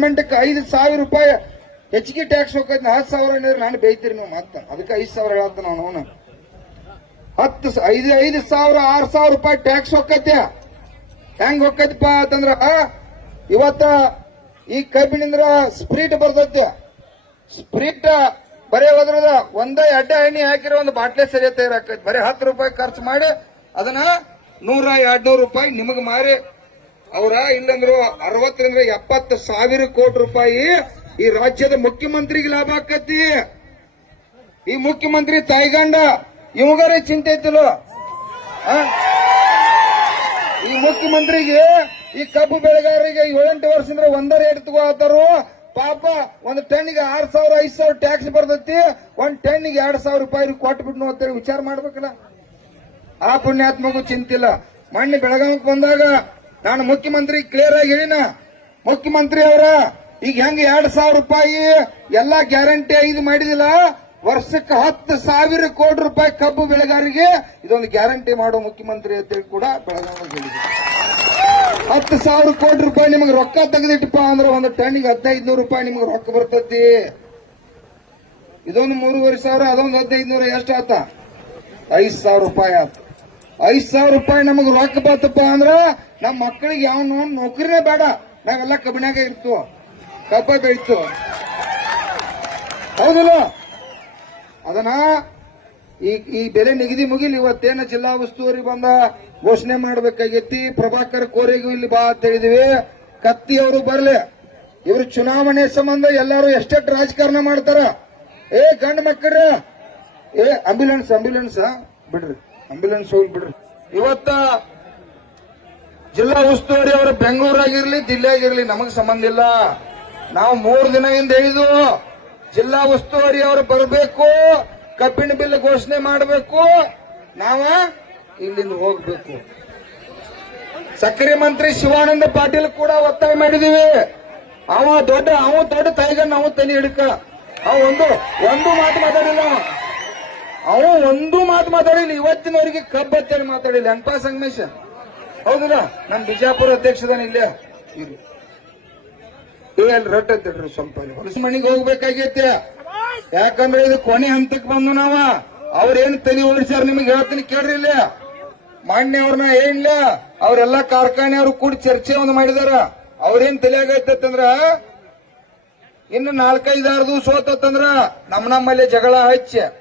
ಗೌರ್ಮೆಂಟ್ಗೆ ಐದು ಸಾವಿರ ರೂಪಾಯಿ ಹೆಚ್ಚಿಗೆ ಟ್ಯಾಕ್ಸ್ ಹೋಗ್ತದೆ ಹತ್ತು ಸಾವಿರ ಹೇಳಿದ್ರೆ ನಾನು ಬೈತೀರಿ ನೀವು ಮತ್ತ. ಅದಕ್ಕೆ ಐದು ಸಾವಿರ ಹೇಳತ್ತ ನಾನು ಹತ್ತು ಐದು ಐದು ಸಾವಿರ, ಆರು ಸಾವಿರ ರೂಪಾಯಿ ಟ್ಯಾಕ್ಸ್ ಹೋಗತ್ತೆ. ಹೆಂಗ್ ಹೋಗತ್ತಪ್ಪ ಅಂತಂದ್ರ ಇವತ್ತ ಈ ಕಬ್ಬಿನಿಂದ್ರ ಸ್ಪ್ರಿಟ್ ಬರ್ತೈತೆ. ಸ್ಪ್ರಿಟ್ ಬರೀ ಹೋದ್ರದ ಒಂದ ಎಡ್ಡ ಎಣ್ಣೆ ಹಾಕಿರೋ ಒಂದು ಬಾಟ್ಲೆ ಸರಿ ತಯಾರಾಕೈತಿ ಬರೀ ಹತ್ತು ರೂಪಾಯಿ ಖರ್ಚು ಮಾಡಿ ಅದನ್ನ ನೂರ ಎರಡ್ನೂರು ರೂಪಾಯಿ ನಿಮಗೆ ಮಾರಿ ಅವರ ಇಲ್ಲಂದ್ರು ಅರವತ್ತರಿಂದ ಎಪ್ಪತ್ತು ಸಾವಿರ ಕೋಟಿ ರೂಪಾಯಿ ಈ ರಾಜ್ಯದ ಮುಖ್ಯಮಂತ್ರಿಗೆ ಲಾಭ ಆಕತಿ. ಈ ಮುಖ್ಯಮಂತ್ರಿ ತಾಯ್ಗಂಡ, ಇವಾಗರೇ ಚಿಂತೆ ಐತಿಲ್ಲ? ಈ ಮುಖ್ಯಮಂತ್ರಿಗೆ, ಈ ಕಬ್ಬು ಬೆಳೆಗಾರರಿಗೆ ಏಳೆಂಟು ವರ್ಷದಿಂದ ಒಂದ ರೇಟ್ ತಗೋತಾರು ಪಾಪ, ಒಂದು ಟನ್ನಿಗೆ ಆರ್ ಸಾವಿರ, ಐದ್ ಸಾವಿರ ಟ್ಯಾಕ್ಸ್ ಬರ್ತೈತಿ. ಒಂದ್ ಟನ್ನಿಗೆ ಎರಡ್ ಸಾವಿರ ರೂಪಾಯಿ ಕೊಟ್ಟು ಬಿಡ್ನು ಅಂತೇಳಿ ವಿಚಾರ ಮಾಡ್ಬೇಕಲ್ಲ. ಆ ಪುಣ್ಯಾತ್ಮಗೂ ಚಿಂತಿಲ್ಲ. ಮಣ್ಣು ಬೆಳಗಾವಿಗೆ ಬಂದಾಗ ನಾನು ಮುಖ್ಯಮಂತ್ರಿ ಕ್ಲಿಯರ್ ಆಗಿ ಹೇಳಿನ. ಮುಖ್ಯಮಂತ್ರಿ ಅವರ, ಈಗ ಹೆಂಗ್ ಎರಡ್ ಸಾವಿರ ರೂಪಾಯಿ ಎಲ್ಲಾ ಗ್ಯಾರಂಟಿ ಐದು ಮಾಡಿದಿಲ್ಲ? ವರ್ಷಕ್ಕೆ ಹತ್ತು ಸಾವಿರ ಕೋಟಿ ರೂಪಾಯಿ ಕಬ್ಬು ಬೆಳೆಗಾರರಿಗೆ ಇದೊಂದು ಗ್ಯಾರಂಟಿ ಮಾಡೋ ಮುಖ್ಯಮಂತ್ರಿ ಅಂತೇಳಿ ಕೂಡ ಬೆಳಗಾವಿ ಹೇಳಿದೆ ಹತ್ತು ಸಾವಿರ ಕೋಟಿ ರೂಪಾಯಿ ನಿಮಗೆ ರೊಕ್ಕ ತೆಗೆದಿಟ್ಟಪ್ಪ ಅಂದ್ರೆ ಒಂದು ಟನ್ನಿಗೆ ಹದಿನೈದು ನೂರು ರೂಪಾಯಿ ನಿಮಗೆ ರೊಕ್ಕ ಬರ್ತೈತಿ. ಇದೊಂದು ಮೂರುವರೆ ಸಾವಿರ, ಅದೊಂದು ಹದಿನೈದು ನೂರ ಎಷ್ಟು ಆತ? ಐದು ಸಾವಿರ ರೂಪಾಯಿ ಆತ. ಐದ್ ಸಾವಿರ ರೂಪಾಯಿ ನಮಗೆ ರೊಕ್ಕ ಬಂತಪ್ಪ ಅಂದ್ರ ನಮ್ಮ ಮಕ್ಕಳಿಗೆ ಯಾವ ನೌಕರಿನೇ ಬೇಡ. ನಾವೆಲ್ಲ ಕಬ್ಬಿನಾಗ ಇರ್ತು ಕಬ್ಬ ಬೆಳಿತು ಹೌದಲ್ಲ? ಅದನ್ನ ಈ ಈ ಬೆಲೆ ನಿಗದಿ ಮುಗಿಲಿ, ಇವತ್ತೇನ ಜಿಲ್ಲಾ ಉಸ್ತುವಾರಿ ಬಂದ ಘೋಷಣೆ ಮಾಡ್ಬೇಕಾಗೈತಿ. ಪ್ರಭಾಕರ್ ಕೋರೆಗೂ ಇಲ್ಲಿ ಬಾ ಅಂತ ಹೇಳಿದಿವಿ. ಕತ್ತಿ ಅವರು ಬರ್ಲಿ. ಇವರು ಚುನಾವಣೆ ಸಂಬಂಧ ಎಲ್ಲಾರು ಎಷ್ಟೆಷ್ಟು ರಾಜಕಾರಣ ಮಾಡ್ತಾರ. ಏ ಗಂಡ ಮಕ್ಕಳ ಏ ಅಂಬ್ಯುಲೆನ್ಸ್ ಅಂಬ್ಯುಲೆನ್ಸ್ ಬಿಡ್ರಿ. ಅಂಬ್ಯುಲೆನ್ಸ್ ಹೋಗಿ ಬಿಡ್ರಿ ಇವತ್ತ ಜಿಲ್ಲಾ ಉಸ್ತುವಾರಿ ಅವರು ಬೆಂಗಳೂರಾಗಿರ್ಲಿ, ದಿಲ್ಲಿಯಾಗಿರ್ಲಿ ನಮಗ್ ಸಂಬಂಧ ಇಲ್ಲ. ನಾವು ಮೂರು ದಿನ ಹಿಂದೆ ಹೇಳಿದ್ವು ಜಿಲ್ಲಾ ಉಸ್ತುವಾರಿ ಅವರು ಬರಬೇಕು, ಕಬ್ಬಿಣ ಬಿಲ್ ಘೋಷಣೆ ಮಾಡಬೇಕು, ನಾವ ಇಲ್ಲಿಂದ ಹೋಗ್ಬೇಕು. ಸಕ್ಕರೆ ಮಂತ್ರಿ ಶಿವಾನಂದ ಪಾಟೀಲ್ ಕೂಡ ಒತ್ತಾಯ ಮಾಡಿದೀವಿ. ಅವ ದೊಡ್ಡ ಅವ ದೊಡ್ಡ ತಾಯಿಗ ನಾವು ತನಿ ಹಿಡ್ಕ. ಅವ ಒಂದು ಒಂದು ಮಾತು ಮಾತಾಡಿಲ್ಲ ಅವ. ಒಂದು ಮಾತು ಮಾತಾಡಿಲ್ಲ, ಇವತ್ತಿನವರಿಗೆ ಕಬ್ಬ ಮಾತಾಡಿಲ್ಲ. ಎಂಪ ಸಂಗಮೇಶ? ಹೌದಿಲ್ಲ? ನಮ್ ಬಿಜಾಪುರ ಅಧ್ಯಕ್ಷದಾನ ಇಲ್ಲೇ ಇರು. ಇಲ್ಲಿ ರೊಟ್ಟ ಸ್ವಲ್ಪ ಹೊಲಸ ಮನೆಗೆ ಹೋಗ್ಬೇಕಾಗೈತೆ. ಯಾಕಂದ್ರೆ ಇದು ಕೊನೆ ಹಂತಕ್ಕೆ ಬಂದು ನಾವ. ಅವ್ರೇನ್ ತಲೆ ಓಡಿಸ್ಯಾರ ನಿಮಗೆ ಹೇಳ್ತೀನಿ ಕೇಳ್ರಿ ಇಲ್ಲ. ಮಾನ್ಯ ಅವ್ರನ್ನ ಅವ್ರೆಲ್ಲ ಕಾರ್ಖಾನೆಯರು ಕೂಡಿ ಚರ್ಚೆ ಒಂದು ಮಾಡಿದಾರ. ಅವ್ರೇನ್ ತಲೆಯಾಗೈತಂದ್ರ ಇನ್ನು ನಾಲ್ಕೈದಾರು ದಿವಸ ಹೋತಂದ್ರ ನಮ್ ನಮ್ಮಲ್ಲಿ ಜಗಳ ಹಚ್ಚಿ.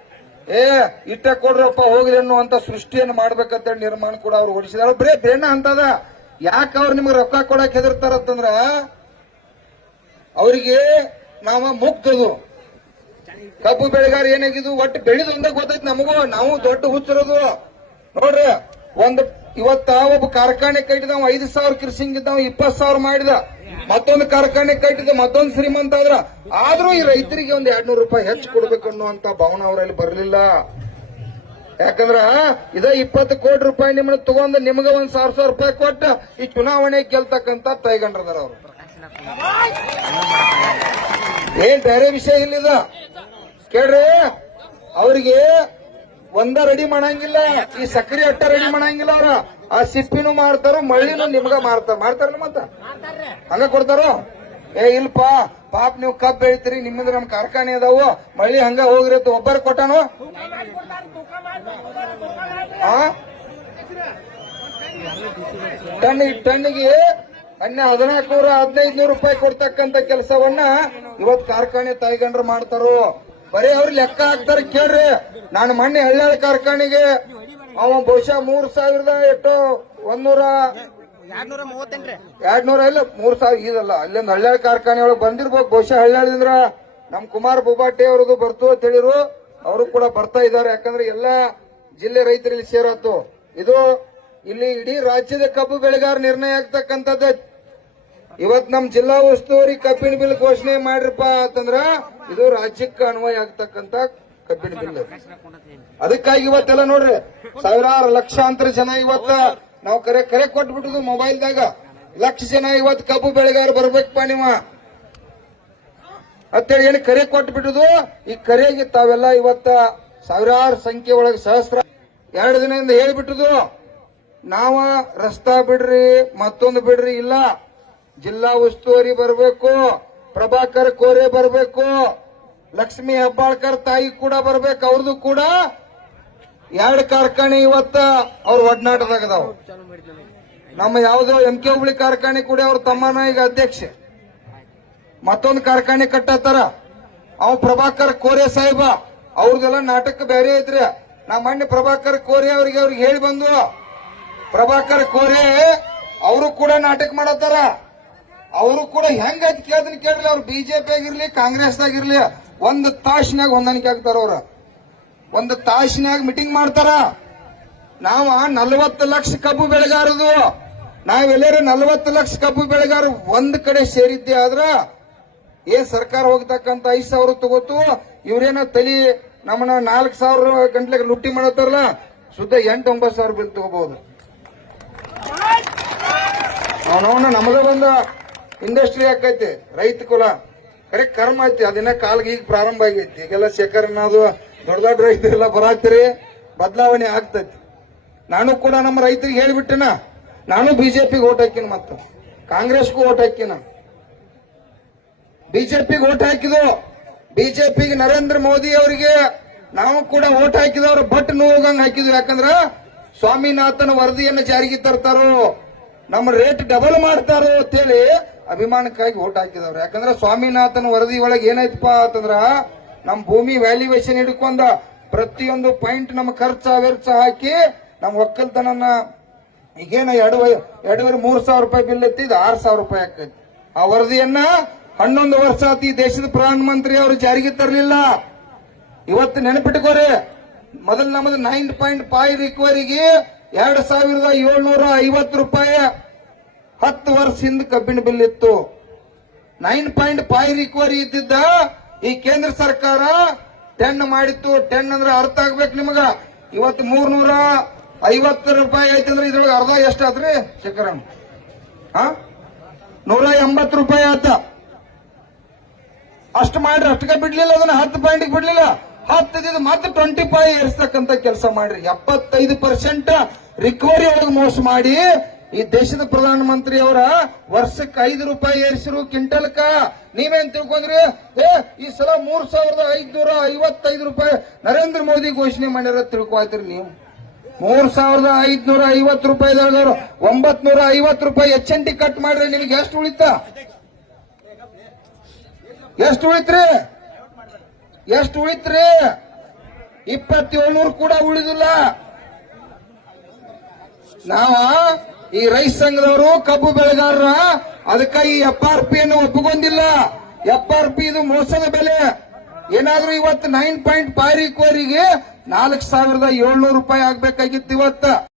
ಏ, ಇಟ್ಟ ಕೊಡ್ರಪ್ಪ ಹೋಗ್ಲಿ ಅನ್ನುವಂತ ಸೃಷ್ಟಿಯನ್ನು ಮಾಡ್ಬೇಕಂತ ನಿರ್ಮಾಣ ಕೂಡ ಅವ್ರು ಹೊಡಿಸಿದಾರ ಬರೇ ಬೇಣ ಅಂತದ. ಯಾಕೆ ಅವ್ರು ನಿಮ್ಗೆ ರೊಕ್ಕ ಕೊಡಕ್ ಹೆದರ್ತಾರಂತಂದ್ರ, ಅವರಿಗೆ ನಾವ ಮುಗ್ದದು. ಕಬ್ಬು ಬೆಳೆಗಾರ ಏನಾಗಿದ್ದು? ಒಟ್ಟು ಬೆಳೆದು ಅಂದ್ರೆ ಗೊತ್ತೈತಿ ನಮಗೂ. ನಾವು ದೊಡ್ಡ ಹುಚ್ಚಿರೋದು. ನೋಡ್ರಿ, ಒಂದು ಇವತ್ತ ಒಬ್ಬ ಕಾರ್ಖಾನೆ ಕಟ್ಟಿದವ, ಐದು ಸಾವಿರ ಕೃಷಿಂಗ್ ಇದ್ದವ ಇಪ್ಪತ್ ಸಾವಿರ ಮಾಡಿದ. ಮತ್ತೊಂದು ಕಾರ್ಖಾನೆ ಕಟ್ಟಿದ ಮತ್ತೊಂದು ಶ್ರೀಮಂತ ಆದ್ರ ಆದ್ರೂ ಈ ರೈತರಿಗೆ ಒಂದ್ ಎರಡ್ನೂರು ರೂಪಾಯಿ ಹೆಚ್ಚು ಕೊಡ್ಬೇಕು ಅನ್ನುವಂತ ಭಾವನೆ ಅವರಲ್ಲಿ ಬರಲಿಲ್ಲ. ಯಾಕಂದ್ರ ಇದ ಇಪ್ಪತ್ತು ಕೋಟಿ ರೂಪಾಯಿ ನಿಮ್ಮನ್ನ ತಗೊಂಡ್ ನಿಮ್ಗ ಒಂದ್ ಸಾವಿರ ಸಾವಿರ ರೂಪಾಯಿ ಕೊಟ್ಟ ಈ ಚುನಾವಣೆ ಗೆಲ್ತಕ್ಕಂತ ತೈಗಂಡ್ರದಾರ ಅವರು. ಏನ್ ಬೇರೆ ವಿಷಯ ಇಲ್ಲಿದ? ಕೇಳ್ರಿ, ಅವ್ರಿಗೆ ಒಂದ ರೆಡಿ ಮಾಡಂಗಿಲ್ಲ, ಈ ಸಕ್ರಿ ಅಟ್ಟ ರೆಡಿ ಮಾಡಂಗಿಲ್ಲ ಅವ್ರ. ಆ ಸಿಪ್ಪಿನೂ ಮಾರ್ತಾರ, ಮಳ್ಳಿನೂ ನಿಮ್ಗ ಮಾರ್ತಾರ ಮಾಡ್ತಾರ ಮತ್ತ? ಹಂಗ ಕೊಡ್ತಾರ? ಏ ಇಲ್ಪ ಪಾಪ ನೀವು ಕಬ್ ಬೆಳಿತೀರಿ, ನಿಮ್ಮಿಂದ ನಮ್ ಕಾರ್ಖಾನೆ ಅದಾವು, ಮಳ್ಳಿ ಹಂಗ ಹೋಗಿರತ್ತೆ, ಒಬ್ಬರ ಕೊಟ್ಟನು? ಟನ್ ಟನ್ನಿಗೆ ಅನ್ನ ಹದಿನಾಲ್ಕು ನೂರ ಹದಿನೈದು ನೂರು ರೂಪಾಯಿ ಕೊಡ್ತಕ್ಕಂತ ಕೆಲಸವನ್ನ ಇವತ್ ಕಾರ್ಖಾನೆ ತಾಯ್ಗಂಡ್ರು ಮಾಡ್ತಾರೋ? ಬರೀ ಅವ್ರು ಲೆಕ್ಕ ಹಾಕ್ತಾರೆ ಕೇಳ್ರಿ. ನಾನು ಮೊನ್ನೆ ಹಳ್ಳ್ಯಾಳ ಕಾರ್ಖಾನೆಗೆ ಅವ ಬಹುಶಃ ಮೂರ್ ಸಾವಿರದ ಎಷ್ಟು ಒಂದೂರ ಎರಡ್ ನೂರ ಇಲ್ಲ ಮೂರ್ ಸಾವಿರ ಇದಲ್ಲ ಅಲ್ಲಿಂದ ಹಳ್ಳ್ಯಾಳ ಕಾರ್ಖಾನೆ ಒಳಗೆ ಬಂದಿರ್ಬೇಕು ಬಹುಶಃ ಹಳ್ಳ್ಯಾಳದಿಂದ ನಮ್ ಕುಮಾರ್ ಬೊಬಾಟಿ ಅವ್ರದ್ದು ಬರ್ತು ಅಂತ ಹೇಳಿದ್ರು ಅವರು ಕೂಡ ಬರ್ತಾ ಇದ್ದಾರೆ. ಯಾಕಂದ್ರೆ ಎಲ್ಲಾ ಜಿಲ್ಲೆ ರೈತರಲ್ಲಿ ಸೇರತ್ತು. ಇದು ಇಲ್ಲಿ ಇಡೀ ರಾಜ್ಯದ ಕಬ್ಬು ಬೆಳೆಗಾರ ನಿರ್ಣಯ ಆಗ್ತಕ್ಕಂಥದ್ದು ಇವತ್ ನಮ್ ಜಿಲ್ಲಾ ಉಸ್ತುವಾರಿ ಕಬ್ಬಿನ ಬಿಲ್ ಘೋಷಣೆ ಮಾಡ್ರಪ್ಪ ಅಂತಂದ್ರ ಇದು ರಾಜ್ಯಕ್ಕೆ ಅನ್ವಯ ಆಗ್ತಕ್ಕಂತ ಕಬ್ಬಿನ ಬಿಲ್. ಅದಕ್ಕಾಗಿ ಇವತ್ತೆಲ್ಲ ನೋಡ್ರಿ, ಸಾವಿರಾರು ಲಕ್ಷಾಂತರ ಜನ ಇವತ್ತ ನಾವು ಕರೆ ಕರೆ ಕೊಟ್ಬಿಟ್ಟದು ಮೊಬೈಲ್ದಾಗ. ಲಕ್ಷ ಜನ ಇವತ್ತು ಕಬ್ಬು ಬೆಳೆಗಾರ ಬರ್ಬೇಕಪ್ಪ ನೀವ. ಅಂತೇಳಿ ಏನು ಕರೆ ಕೊಟ್ಬಿಟ್ಟದು, ಈ ಕರೆಗೆ ತಾವೆಲ್ಲ ಇವತ್ತ ಸಾವಿರಾರು ಸಂಖ್ಯೆ ಒಳಗೆ ಸಹಸ್ರ, ಎರಡು ದಿನದಿಂದ ಹೇಳ್ಬಿಟ್ಟದು, ನಾವ ರಸ್ತಾ ಬಿಡ್ರಿ, ಮತ್ತೊಂದು ಬಿಡ್ರಿ, ಇಲ್ಲ. ಜಿಲ್ಲಾ ಉಸ್ತುವಾರಿ ಬರಬೇಕು, ಪ್ರಭಾಕರ್ ಕೋರೆ ಬರಬೇಕು, ಲಕ್ಷ್ಮಿ ಹೆಬ್ಬಾಳ್ಕರ್ ತಾಯಿ ಕೂಡ ಬರ್ಬೇಕು ಅವ್ರದ್ದು ಕೂಡ ಎರಡು ಕಾರ್ಖಾನೆ ಇವತ್ತ ಅವ್ರ ಒಡನಾಟದಾಗದಾವ ನಮ್ಮ ಯಾವ್ದೋ ಎಂ ಕೆ ಹುಬ್ಳಿ ಕಾರ್ಖಾನೆ ಕೂಡ ಅವ್ರ ತಮ್ಮನ ಈಗ ಅಧ್ಯಕ್ಷ. ಮತ್ತೊಂದು ಕಾರ್ಖಾನೆ ಕಟ್ಟತ್ತಾರ. ಅವ್ ಪ್ರಭಾಕರ್ ಕೋರೆ ಸಾಹೇಬ, ಅವ್ರದೆಲ್ಲ ನಾಟಕ ಬೇರೆ ಐತ್ರಿ. ನಾ ಮೊನ್ನೆ ಪ್ರಭಾಕರ್ ಕೋರೆ ಅವ್ರಿಗೆ ಅವ್ರಿಗೆ ಹೇಳಿ ಬಂದು ಪ್ರಭಾಕರ್ ಕೋರೆ, ಅವರು ಕೂಡ ನಾಟಕ ಮಾಡತ್ತಾರ. ಅವರು ಕೂಡ ಹೆಂಗೈತಿ ಕೇಳ್ದನ್ ಕೇಳ್ರಿ ಅವ್ರು ಬಿಜೆಪಿ ಆಗಿರ್ಲಿ ಕಾಂಗ್ರೆಸ್ ಆಗಿರ್ಲಿ ಒಂದು ತಾಸಿನಾಗ ಹೊಂದಾಣಿಕೆ ಆಗ್ತಾರ ಅವ್ರ. ಒಂದು ತಾಸಿನಾಗ ಮೀಟಿಂಗ್ ಮಾಡ್ತಾರ. ನಾವ ನಲ್ವತ್ತು ಲಕ್ಷ ಕಬ್ಬು ಬೆಳೆಗಾರದು ನಾವೆಲ್ಲರೂ ನಲ್ವತ್ತು ಲಕ್ಷ ಕಬ್ಬು ಬೆಳೆಗಾರ ಒಂದ್ ಕಡೆ ಸೇರಿದ್ದೆ ಆದ್ರ ಏ ಸರ್ಕಾರ ಹೋಗ್ತಕ್ಕಂತ ಐದ್ ಸಾವಿರ ತಗೋತು. ಇವ್ರೇನ ತಲಿ ನಮ್ಮನ್ನ ನಾಲ್ಕು ಸಾವಿರ ಗಂಟ್ಲೆಗೆ ಲುಟ್ಟಿ ಮಾಡತ್ತಾರಲ್ಲ ಶುದ್ಧ ಎಂಟು ಒಂಬತ್ತು ಸಾವಿರ ಬಿಲ್ ತಗೋಬಹುದು. ಅವನವನ ನಮ್ಮದ ಬಂದ ಇಂಡಸ್ಟ್ರಿ ಆಕೈತಿ ರೈತ ಕುಲ. ಕರೆ ಕರ್ಮ ಐತಿ ಅದನ್ನ ಕಾಲ್ಗೆ ಈಗ ಪ್ರಾರಂಭ ಆಗೈತಿ. ಈಗೆಲ್ಲ ಶೇಖರ್ ಅದು, ದೊಡ್ಡ ದೊಡ್ಡ ರೈತರೆಲ್ಲ ಬರಾತ್ರಿ, ಬದಲಾವಣೆ ಆಗ್ತೈತಿ. ನಾನು ಕೂಡ ನಮ್ಮ ರೈತರಿಗೆ ಹೇಳಿಬಿಟ್ಟಿನ, ನಾನು ಬಿಜೆಪಿಗೆ ಓಟ್ ಹಾಕಿನ ಮತ್ತು. ಕಾಂಗ್ರೆಸ್ಗೂ ಓಟ್ ಹಾಕಿನ. ಬಿಜೆಪಿಗೆ ಓಟ್ ಹಾಕಿದು, ಬಿಜೆಪಿಗೆ ನರೇಂದ್ರ ಮೋದಿ ಅವರಿಗೆ ನಾವು ಕೂಡ ಓಟ್ ಹಾಕಿದವ್ರು ಬಟ್ ನೋವಂಗ್ ಹಾಕಿದ್ವಿ ಯಾಕಂದ್ರ ಸ್ವಾಮಿನಾಥನ್ ವರದಿಯನ್ನು ಜಾರಿಗೆ ತರ್ತಾರೋ, ನಮ್ಮ ರೇಟ್ ಡಬಲ್ ಮಾಡ್ತಾರೋ ಅಂತೇಳಿ ಅಭಿಮಾನಕ್ಕಾಗಿ ಓಟ್ ಹಾಕಿದವ್ರು. ಯಾಕಂದ್ರೆ ಸ್ವಾಮಿನಾಥನ್ ವರದಿ ಒಳಗೆ ಏನಾಯ್ತಪ್ಪ ಅಂತಂದ್ರ ನಮ್ಮ ಭೂಮಿ ವ್ಯಾಲ್ಯೂಯೇಷನ್ ಹಿಡ್ಕೊಂಡ ಪ್ರತಿಯೊಂದು ಪಾಯಿಂಟ್ ನಮ್ಮ ಖರ್ಚ ವೆರ್ಚ ಹಾಕಿ ನಮ್ಮ ಒಕ್ಕಲ್ತನನ್ನ ಈಗೇನ ಎರಡುವರೆ ಎರಡೂವರೆ ಮೂರು ಸಾವಿರ ರೂಪಾಯಿ ಬಿಲ್ ಎತ್ತಿದ್ ಆರ್ ಸಾವಿರ ರೂಪಾಯಿ ಆಕೈತಿ ಆ ವರದಿಯನ್ನ ಹನ್ನೊಂದು ವರ್ಷ ಆತಿ ಈ ದೇಶದ ಪ್ರಧಾನಮಂತ್ರಿ ಅವರು ಜಾರಿಗೆ ತರಲಿಲ್ಲ. ಇವತ್ತು ನೆನಪಿಟ್ಕೋರಿ, ಮೊದಲು ನಮ್ದು ನೈನ್ ಪಾಯಿಂಟ್ ಫೈವ್ ರಿಕ್ವರಿಗೆ ಎರಡ್ ಸಾವಿರದ ಏಳ್ನೂರ ಐವತ್ತು ರೂಪಾಯಿ ಹತ್ತು ವರ್ಷ ಹಿಂದೆ ಕಬ್ಬಿಣ ಬಿಲ್ ಇತ್ತು. ನೈನ್ ಪಾಯಿಂಟ್ ಫೈವ್ ರಿಕವರಿ ಇದ್ದಿದ್ದ ಈ ಕೇಂದ್ರ ಸರ್ಕಾರ ಟೆನ್ ಮಾಡಿತ್ತು. ಟೆನ್ ಅಂದ್ರೆ ಅರ್ಥ ಆಗ್ಬೇಕು ನಿಮಗ. ಇವತ್ತು ಮೂರ್ನೂರ ಐವತ್ತು ರೂಪಾಯಿ ಐತಂದ್ರೆ ಇದ್ರೊಳಗೆ ಅರ್ಧ ಎಷ್ಟು ಆತ್ರಿ ನೂರ ಎಂಬತ್ತು ರೂಪಾಯಿ ಆತ. ಅಷ್ಟು ಮಾಡ್ರಿ, ಅಷ್ಟಕ್ಕೆ ಬಿಡ್ಲಿಲ್ಲ ಅದನ್ನ, ಹತ್ತು ಪಾಯಿಂಟ್ ಬಿಡ್ಲಿಲ್ಲ. ಹತ್ತದಿಂದ ಮತ್ತೆ ಟ್ವೆಂಟಿ ಫೈವ್ ಏರಿಸ್ತಕ್ಕಂತ ಕೆಲಸ ಮಾಡ್ರಿ. ಎಪ್ಪತ್ತೈದು ಪರ್ಸೆಂಟ್ ರಿಕವರಿ ಒಳಗೆ ಮೋಸ ಮಾಡಿ ಈ ದೇಶದ ಪ್ರಧಾನ ಮಂತ್ರಿ ಅವರ ವರ್ಷಕ್ಕೆ ಐದು ರೂಪಾಯಿ ಏರಿಸಿರು ಕ್ವಿಂಟಲ್ಕ. ನೀವೇನ್ ತಿಳ್ಕೊಂಡ್ರಿ? ಏ, ಈ ಸಲ ಮೂರ್ ಸಾವಿರದ ಐದ್ನೂರ ಐವತ್ತೈದು ರೂಪಾಯಿ ನರೇಂದ್ರ ಮೋದಿ ಘೋಷಣೆ ಮಾಡಿರೋ ತಿಳ್ಕೊಳ್ತೀರಿ ನೀವು. ಮೂರ್ ಸಾವಿರದ ಐದ್ನೂರ ಐವತ್ತು ರೂಪಾಯಿದವರು ಒಂಬತ್ ನೂರ ಐವತ್ತು ರೂಪಾಯಿ ಎಚ್ ಎನ್ ಟಿ ಕಟ್ ಮಾಡ್ರಿ ನಿಮ್ಗೆ ಎಷ್ಟು ಉಳಿತಾ? ಎಷ್ಟು ಉಳಿತ್ರಿ? ಎಷ್ಟು ಉಳಿತ್ರಿ? ಇಪ್ಪತ್ತೇಳ್ನೂರು ಕೂಡ ಉಳಿದಿಲ್ಲ. ನಾವ ಈ ರೈತ ಸಂಘದವರು ಕಬ್ಬು ಬೆಳೆಗಾರರ, ಅದಕ್ಕ ಈ ಎಫ್ ಆರ್ ಪಿ ಅನ್ನು ಒಪ್ಪಿಕೊಂಡಿಲ್ಲ. ಎಫ್ ಆರ್ ಪಿ ಇದು ಮೋಸದ ಬೆಲೆ. ಏನಾದ್ರೂ ಇವತ್ತು ನೈನ್ ಪಾಯಿಂಟ್ ಫೈವ್ ಕೋರಿಗೆ ನಾಲ್ಕು ಸಾವಿರದ ಏಳ್ನೂರು ರೂಪಾಯಿ ಆಗ್ಬೇಕಾಗಿತ್ತು ಇವತ್ತ.